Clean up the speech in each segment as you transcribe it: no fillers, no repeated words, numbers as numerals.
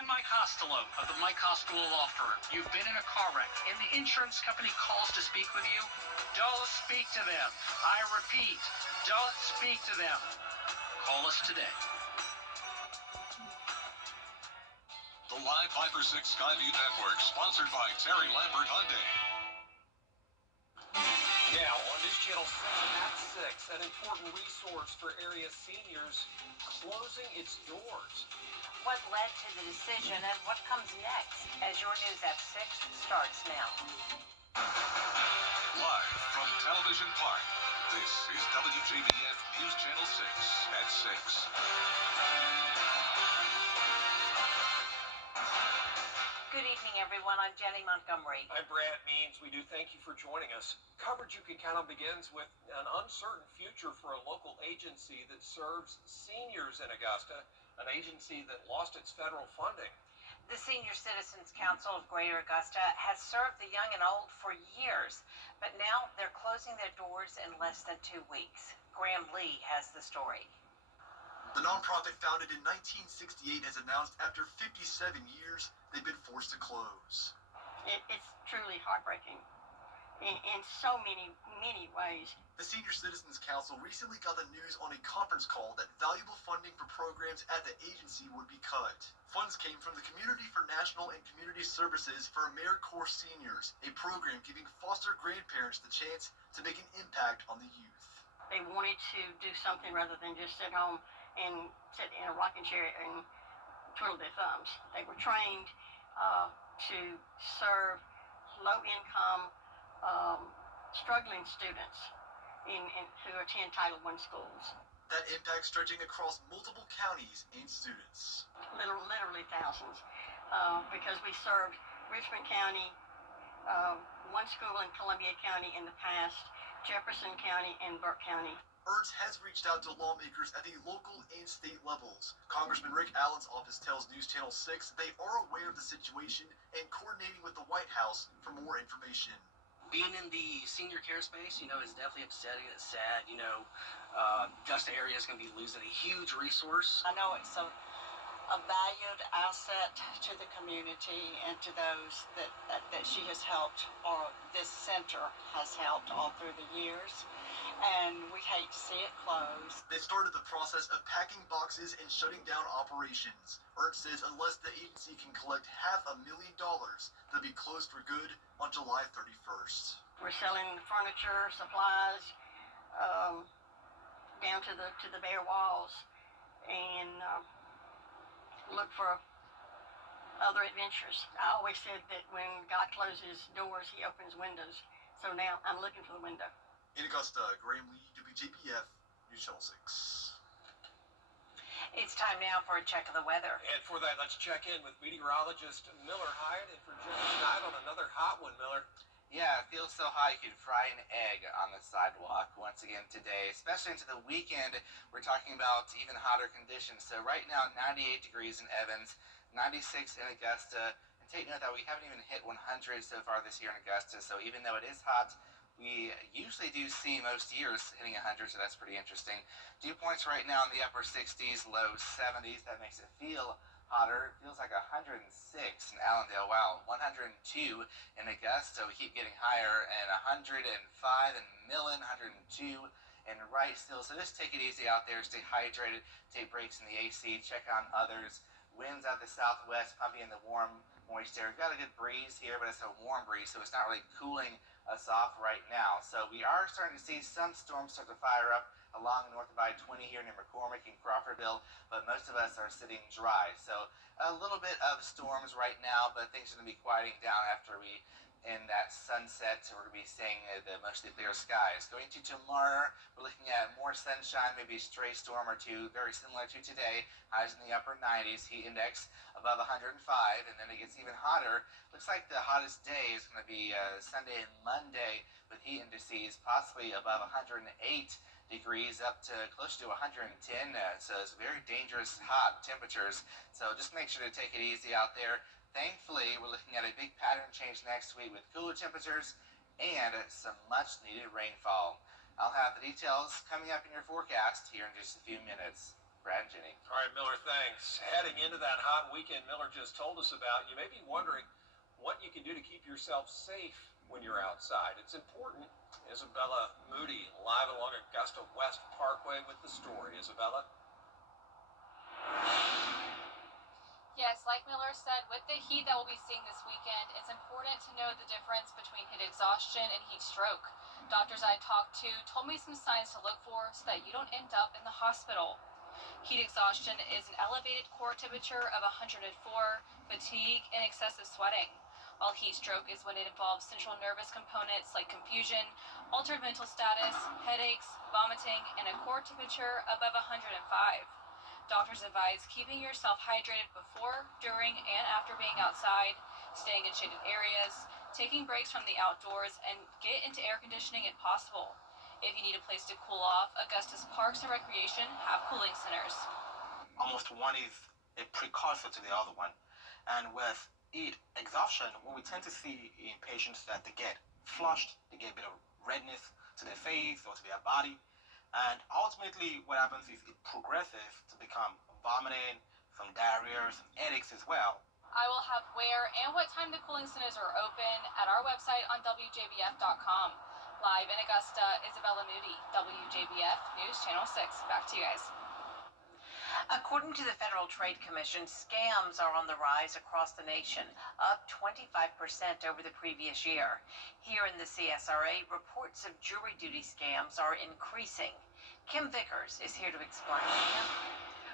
I'm Mike Costello of the Mike Costello Law Firm. You've been in a car wreck and the insurance company calls to speak with you? Don't speak to them. I repeat, don't speak to them. Call us today. The Live 5 for 6 Skyview Network, sponsored by Terry Lambert Hyundai. Now, on this channel 6 at 6, an important resource for area seniors closing its doors. What led to the decision and what comes next as your news at 6 starts now. Live from Television Park, this is WJBF News Channel 6 at 6. Good evening, everyone. I'm Jenny Montgomery. I'm Brad Means. We do thank you for joining us. Coverage you can count on begins with an uncertain future for a local agency that serves seniors in Augusta, an agency that lost its federal funding. The Senior Citizens Council of Greater Augusta has served the young and old for years, but now they're closing their doors in less than 2 weeks. Graham Lee has the story. The nonprofit, founded in 1968, has announced after 57 years they've been forced to close. It's truly heartbreaking in so many ways. The Senior Citizens Council recently got the news on a conference call that valuable funding for programs at the agency would be cut. Funds came from the Community for National and Community Services for AmeriCorps Seniors, a program giving foster grandparents the chance to make an impact on the youth. They wanted to do something rather than just sit home and sit in a rocking chair and twiddle their thumbs. They were trained to serve low-income, struggling students who attend Title I schools. That impact stretching across multiple counties and students. Literally thousands, because we served Richmond County, one school in Columbia County in the past, Jefferson County, and Burke County. Ernst has reached out to lawmakers at the local and state levels. Congressman Rick Allen's office tells News Channel 6 they are aware of the situation and coordinating with the White House for more information. Being in the senior care space, is definitely upsetting. It's sad. Augusta area is going to be losing a huge resource. I know it's a valued asset to the community and to those that she has helped, or this center has helped all through the years. And we hate to see it close. They started the process of packing boxes and shutting down operations. Ernst says unless the agency can collect $500,000, they'll be closed for good on July 31st. We're selling furniture, supplies, down to the bare walls, and look for other adventures. I always said that when God closes doors, He opens windows. So now I'm looking for the window. In Augusta, Graham Lee, WJBF, News Channel 6. It's time now for a check of the weather. And for that, let's check in with meteorologist Miller Hyatt. And for Jim tonight on another hot one, Miller. Yeah, it feels so hot you could fry an egg on the sidewalk once again today, especially into the weekend. We're talking about even hotter conditions. So right now, 98 degrees in Evans, 96 in Augusta. And take note that we haven't even hit 100 so far this year in Augusta. So even though it is hot, we usually do see most years hitting 100, so that's pretty interesting. Dew points right now in the upper 60s, low 70s. That makes it feel hotter. It feels like 106 in Allendale. Wow, 102 in Augusta. We keep getting higher, and 105 in Millen, 102 in Wrightsville. So just take it easy out there. Stay hydrated. Take breaks in the AC. Check on others. Winds out the southwest, pumping in the warm, moist air. We've got a good breeze here, but it's a warm breeze, so it's not really cooling us off right now. So we are starting to see some storms start to fire up along north of I-20 here near McCormick and Crawfordville, but most of us are sitting dry. So a little bit of storms right now, but things are going to be quieting down after we end that sunset. So we're going to be seeing the mostly clear skies. Going to tomorrow, we're looking at more sunshine, maybe a stray storm or two, very similar to today. Highs in the upper 90s, heat index above 105, and then it gets even hotter. Looks like the hottest day is going to be Sunday and Monday with heat indices possibly above 108 degrees up to close to 110. So it's very dangerous hot temperatures. So just make sure to take it easy out there. Thankfully, we're looking at a big pattern change next week with cooler temperatures and some much-needed rainfall. I'll have the details coming up in your forecast here in just a few minutes. Brad and Jenny. All right, Miller, thanks. Heading into that hot weekend Miller just told us about, you may be wondering what you can do to keep yourself safe when you're outside. It's important. Isabella Moody, live along Augusta West Parkway with the story. Isabella? Yes, like Miller said, with the heat that we'll be seeing this weekend, it's important to know the difference between heat exhaustion and heat stroke. Doctors I talked to told me some signs to look for so that you don't end up in the hospital. Heat exhaustion is an elevated core temperature of 104, fatigue, and excessive sweating. While heat stroke is when it involves central nervous components like confusion, altered mental status, headaches, vomiting, and a core temperature above 105. Doctors advise keeping yourself hydrated before, during, and after being outside, staying in shaded areas, taking breaks from the outdoors, and get into air conditioning if possible. If you need a place to cool off, Augusta's Parks and Recreation have cooling centers. Almost one is a precursor to the other one. And with heat exhaustion, what we tend to see in patients that they get flushed, they get a bit of redness to their face or to their body. And ultimately, what happens is it progresses to become vomiting, some diarrhea, some headaches as well. I will have where and what time the cooling centers are open at our website on WJBF.com. Live in Augusta, Isabella Moody, WJBF News Channel 6. Back to you guys. According to the Federal Trade Commission, scams are on the rise across the nation, up 25% over the previous year. Here in the CSRA, reports of jury duty scams are increasing. Kim Vickers is here to explain.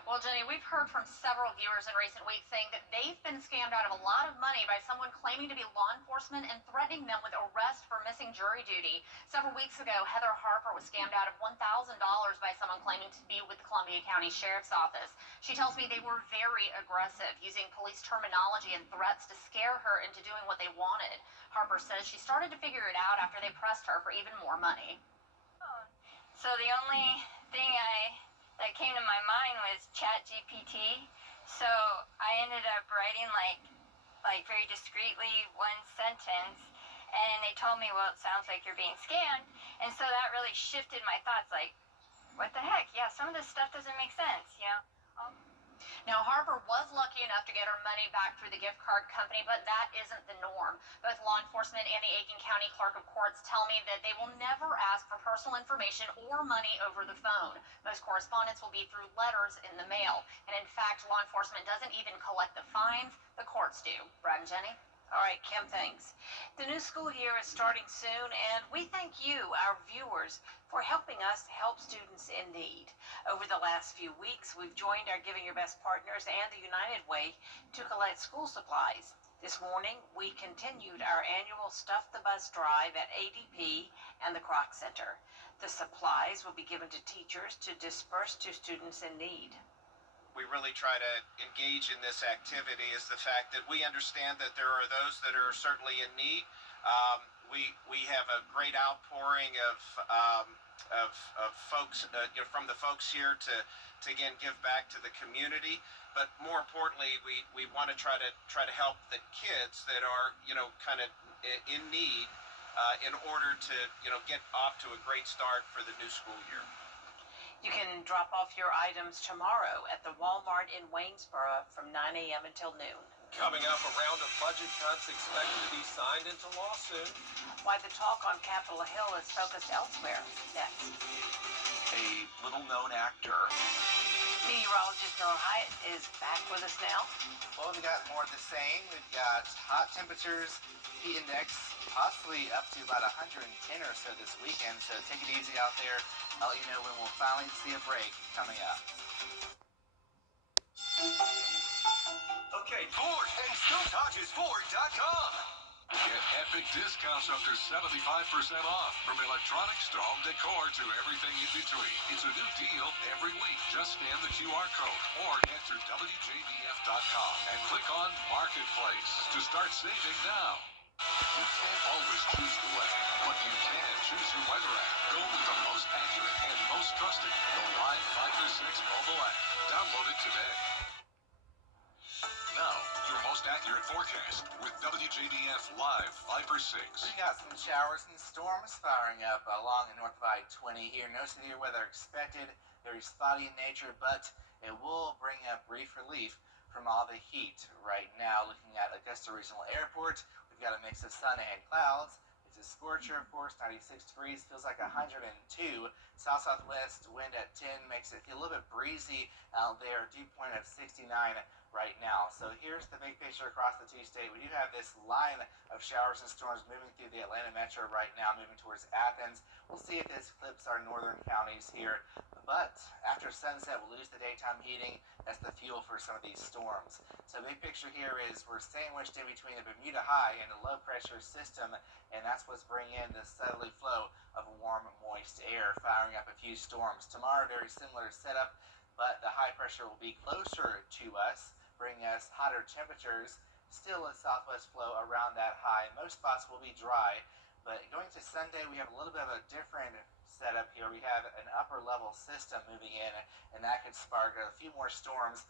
Well, Jenny, we've heard from several viewers in recent weeks saying that they've been scammed out of a lot of money by someone claiming to be law enforcement and threatening them with arrest for missing jury duty. Several weeks ago, Heather Harper was scammed out of $1,000 by someone claiming to be with the Columbia County Sheriff's Office. She tells me they were very aggressive, using police terminology and threats to scare her into doing what they wanted. Harper says she started to figure it out after they pressed her for even more money. So the only thing that came to my mind was ChatGPT. So I ended up writing like very discreetly one sentence, and they told me, well, it sounds like you're being scammed. And so that really shifted my thoughts, like, what the heck? Yeah, some of this stuff doesn't make sense, you know? Now, Harper was lucky enough to get her money back through the gift card company, but that isn't the norm. Both law enforcement and the Aiken County Clerk of Courts tell me that they will never ask for personal information or money over the phone. Most correspondence will be through letters in the mail. And in fact, law enforcement doesn't even collect the fines. The courts do. Brad and Jenny? All right, Kim, thanks. The new school year is starting soon, and we thank you, our viewers, for helping us help students in need. Over the last few weeks, we've joined our Giving Your Best partners and the United Way to collect school supplies. This morning, we continued our annual Stuff the Bus drive at ADP and the Kroc Center. The supplies will be given to teachers to disperse to students in need. We really try to engage in this activity is the fact that we understand that there are those that are certainly in need. We have a great outpouring of folks from the folks here to again give back to the community. But more importantly, we want to try to help the kids that are kind of in need in order to get off to a great start for the new school year. You can drop off your items tomorrow at the Walmart in Waynesboro from 9 a.m. until noon. Coming up, a round of budget cuts expected to be signed into law soon. Why the talk on Capitol Hill is focused elsewhere. Next. A little-known actor. Meteorologist Miller Hyatt is back with us now. Well, we got more of the same. We've got hot temperatures, heat index, possibly up to about 110 or so this weekend. So take it easy out there. I'll let you know when we'll finally see a break coming up. Okay, Ford and StoneTouchesFord.com. Get epic discounts up to 75% off, from electronics to home decor to everything in between. It's a new deal every week. Just scan the QR code or head to WJBF.com and click on Marketplace to start saving now. You can't always choose the weather, but you can choose your weather app. Go with the most accurate and most trusted, the Live 5 to 6 mobile app. Download it today. Now, your most accurate forecast with WJBF Live 5 for 6. We got some showers and storms firing up along the North of I-20 here. No severe weather expected. Very spotty in nature, but it will bring a brief relief from all the heat. Right now, looking at Augusta Regional Airport, we've got a mix of sun and clouds. It's a scorcher, of course, 96 degrees, feels like 102. South-southwest wind at 10 makes it feel a little bit breezy out there. Dew point of 69 right now. So here's the big picture across the two-state. We do have this line of showers and storms moving through the Atlanta metro right now, moving towards Athens. We'll see if this clips our northern counties here. But after sunset, we'll lose the daytime heating. That's the fuel for some of these storms. So big picture here is we're sandwiched in between the Bermuda High and a low pressure system, and that's what's bringing in this southerly flow of warm, moist air, firing up a few storms. Tomorrow, very similar setup, but the high pressure will be closer to us, bringing us hotter temperatures. Still a southwest flow around that high. Most spots will be dry, but going to Sunday, we have a little bit of a different setup here. We have an upper level system moving in, and that could spark a few more storms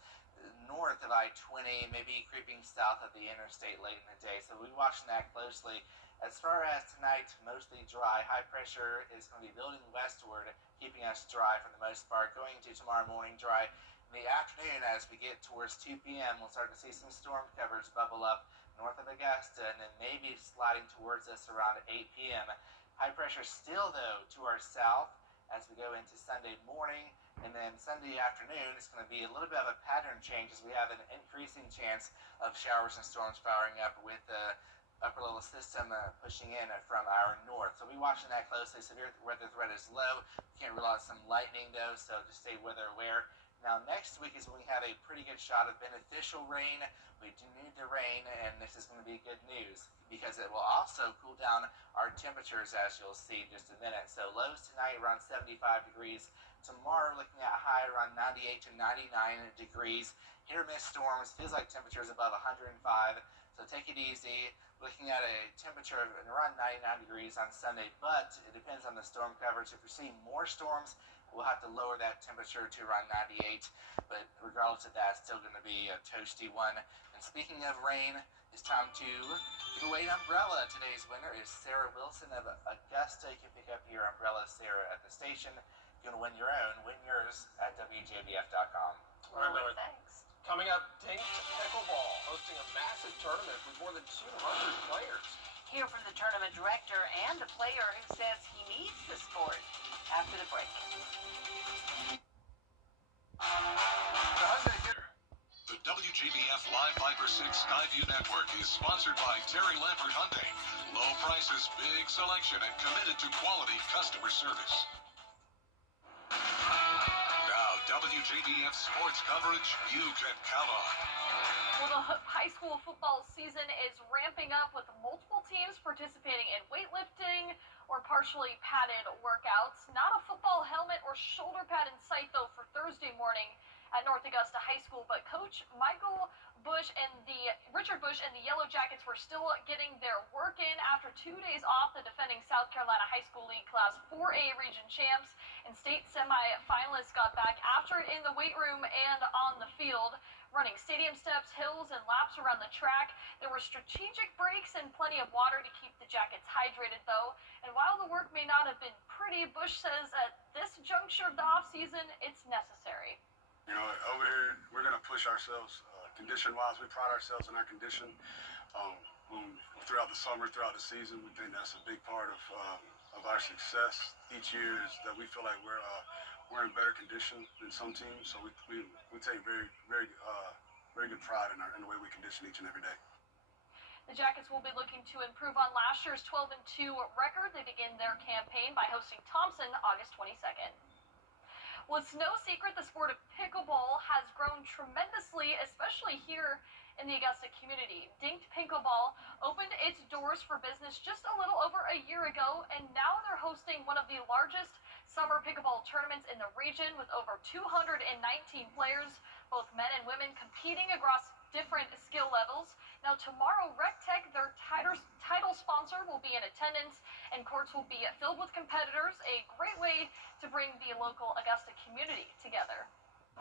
north of I-20, maybe creeping south of the interstate late in the day. So we'll be watching that closely. As far as tonight, mostly dry. High pressure is going to be building westward, keeping us dry for the most part. Going to tomorrow morning, dry. In the afternoon, as we get towards 2 p.m., we'll start to see some storm covers bubble up north of Augusta, and then maybe sliding towards us around 8 p.m. High pressure still, though, to our south as we go into Sunday morning, and then Sunday afternoon, it's going to be a little bit of a pattern change as we have an increasing chance of showers and storms firing up with the upper level system pushing in from our north. So we'll be watching that closely. Severe weather threat is low. Can't rule out some lightning, though, so just stay weather aware. Now, next week is when we have a pretty good shot of beneficial rain. We do need the rain, and this is going to be good news because it will also cool down our temperatures, as you'll see in just a minute. So lows tonight around 75 degrees. Tomorrow, looking at high around 98 to 99 degrees. Hit or miss storms. Feels like temperatures above 105. So take it easy. Looking at a temperature of around 99 degrees on Sunday, but it depends on the storm coverage. If we're seeing more storms, we'll have to lower that temperature to around 98. But regardless of that, it's still going to be a toasty one. And speaking of rain, it's time to give away an umbrella. Today's winner is Sarah Wilson of Augusta. You can pick up your umbrella, Sarah, at the station. If you want to win your own, win yours at WJBF.com. All right, Miller. Thanks. Coming up, Dinked Pickleball hosting a massive tournament with more than 200 players. Hear from the tournament director and the player who says he needs the sport after the break. The WJBF Live Viper 6 Skyview Network is sponsored by Terry Lampert Hyundai. Low prices, big selection, and committed to quality customer service. Now, WJBF sports coverage you can count on. Well, the high school football season is ramping up with multiple teams participating in weightlifting or partially padded workouts. Not a football helmet or shoulder pad in sight, though, for Thursday morning at North Augusta High School. But Coach Richard Bush and the Yellow Jackets were still getting their work in after 2 days off. The defending South Carolina High School League Class 4A region champs and state semi-finalists got back after it in the weight room and on the field, running stadium steps, hills, and laps around the track. There were strategic breaks and plenty of water to keep the Jackets hydrated, though. And while the work may not have been pretty, Bush says at this juncture of the offseason, it's necessary. You know, over here, we're going to push ourselves condition-wise. We pride ourselves in our condition. Throughout the summer, throughout the season, we think that's a big part of our success each year is that we feel like we're in better condition than some teams. So we take very good pride in the way we condition each and every day. The Jackets will be looking to improve on last year's 12-2 record. They begin their campaign by hosting Thompson August 22nd. Well, it's no secret the sport of pickleball has grown tremendously, especially here in the Augusta community. Dinked Pickleball opened its doors for business just a little over a year ago, and now they're hosting one of the largest summer pickleball tournaments in the region with over 219 players, both men and women, competing across different skill levels. Now tomorrow, RecTech, their title sponsor, will be in attendance, and courts will be filled with competitors, a great way to bring the local Augusta community together.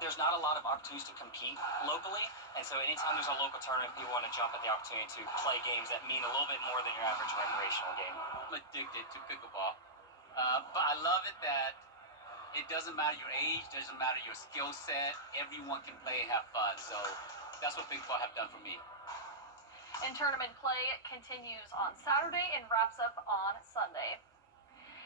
There's not a lot of opportunities to compete locally, and so anytime there's a local tournament, people want to jump at the opportunity to play games that mean a little bit more than your average recreational game. I'm addicted to pickleball, but I love it that It doesn't matter your age, doesn't matter your skill set. Everyone can play and have fun. So that's what Big Ball have done for me. And tournament play continues on Saturday and wraps up on Sunday.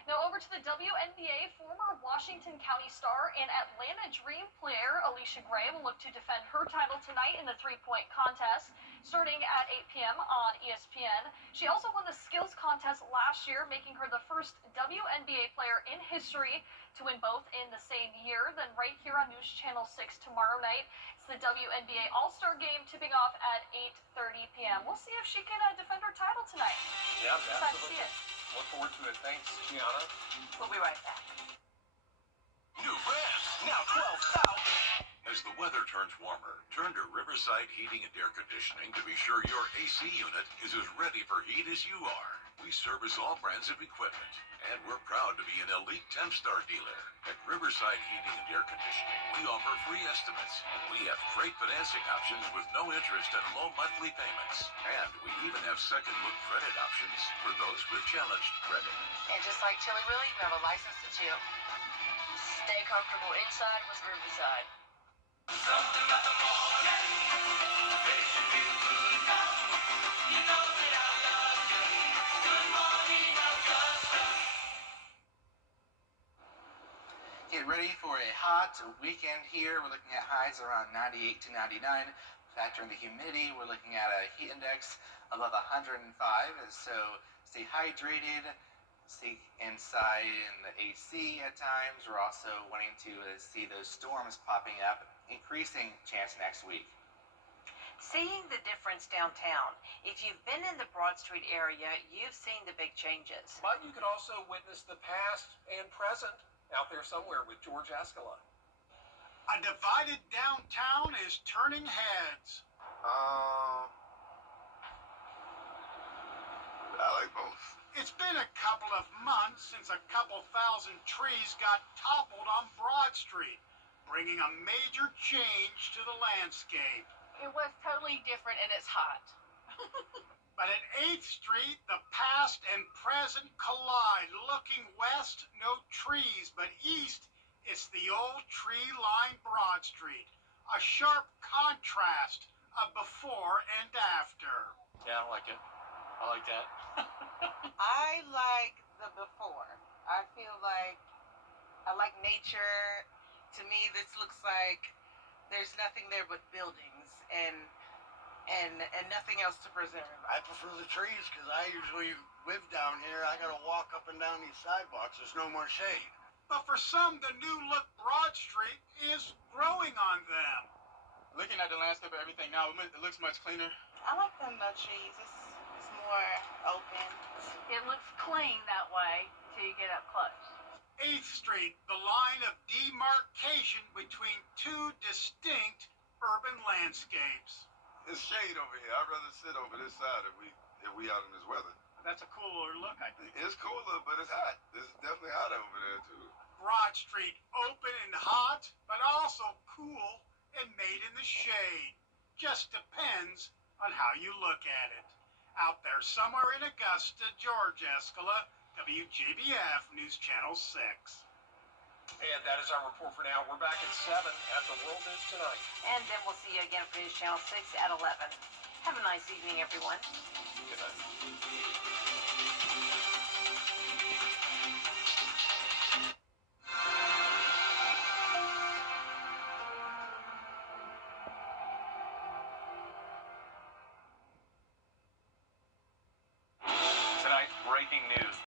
Now over to the WNBA, former Washington County star and Atlanta Dream player Alicia Gray will look to defend her title tonight in the three-point contest, starting at 8 p.m. on ESPN. She also won the skills contest last year, making her the first WNBA player in history to win both in the same year. Then right here on News Channel 6 tomorrow night, it's the WNBA All-Star Game tipping off at 8:30 p.m. We'll see if she can defend her title tonight. Yeah, Excited to absolutely. see it. Look forward to it. Thanks, Gianna. We'll be right back. New ramps, now 12,000. As the weather turns warmer, turn to Riverside Heating and Air Conditioning to be sure your AC unit is as ready for heat as you are. We service all brands of equipment, and we're proud to be an elite 10-star dealer. At Riverside Heating and Air Conditioning, we offer free estimates, and we have great financing options with no interest and low monthly payments. And we even have second-look credit options for those with challenged credit. And just like Chili Willy, we have a license to chill. Stay comfortable inside with Riverside. Something about the morning makes you feel good now. You know that I love you. Good morning, Augusta. Get ready for a hot weekend here. We're looking at highs around 98 to 99. Factor in the humidity, we're looking at a heat index above 105. So stay hydrated, stay inside in the AC at times. We're also wanting to see those storms popping up, increasing chance next week. Seeing the difference downtown. If you've been in the Broad Street area, you've seen the big changes. But you could also witness the past and present out there somewhere with George Escalon. A divided downtown is turning heads. I like both. It's been a couple of months since a couple thousand trees got toppled on Broad Street, bringing a major change to the landscape. It was totally different and it's hot. But at 8th Street, the past and present collide. Looking west, no trees, but east, it's the old tree-lined Broad Street. A sharp contrast of before and after. Yeah, I like it. I like that. I like the before. I feel like I like nature. To me, this looks like there's nothing there but buildings and nothing else to preserve. I prefer the trees because I usually live down here. I gotta walk up and down these sidewalks. There's no more shade. But for some, the new look Broad Street is growing on them. Looking at the landscape of everything now, it looks much cleaner. I like the no trees. It's more open. It looks clean that way until you get up close. 8th Street, the line of demarcation between two distinct urban landscapes. It's shade over here. I'd rather sit over this side if we out in this weather. That's a cooler look, I think. It's cooler, but it's hot. It's definitely hot over there too. Broad Street, open and hot, but also cool and made in the shade. Just depends on how you look at it. Out there somewhere in Augusta, George Escala, WJBF News Channel 6. And that is our report for now. We're back at 7 at the World News Tonight. And then we'll see you again for News Channel 6 at 11. Have a nice evening, everyone. Good night.